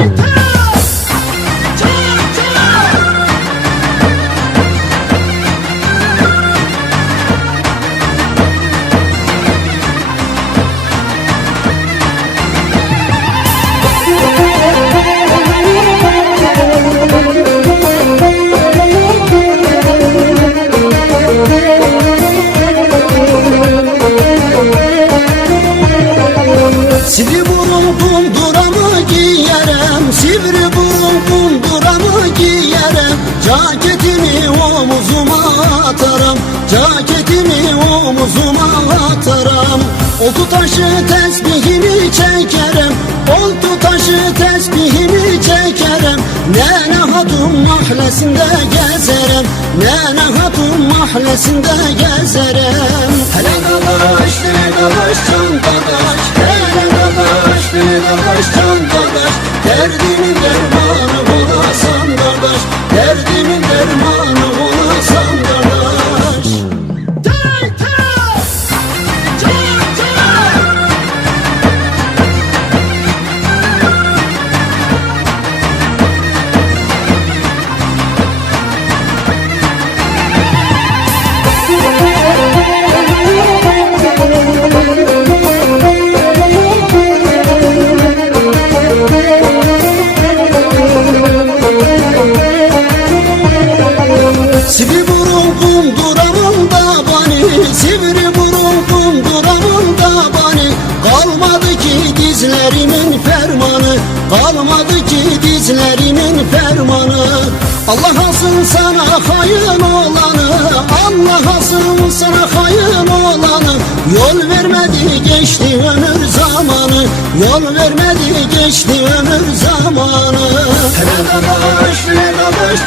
Sivri Sivri burun kunduramı giyerem. Ceketimi omuzuma atarım. Ceketimi omuzuma atarım. Oltu taşı tesbihimi çekerim. Oltu taşı tesbihimi çekerim. Nene hatun mahallesinde gezerim. Nene hatun mahallesinde gezerim. Hele dadaş, hele dadaş, can dadaş. Hele dadaş, hele dadaş, can dadaş. Derdimin Sivri burun kunduramın da bani Sivri burun kunduramın da bani. Kalmadı ki dizlerimin fermanı Kalmadı ki dizlerimin fermanı. Allah asın sana hayın olanı Allah asın sana hayın olanı. Yol vermedi geçti ömür zamanı Yol vermedi geçti ömür zamanı. Hele dadaş, hele dadaş,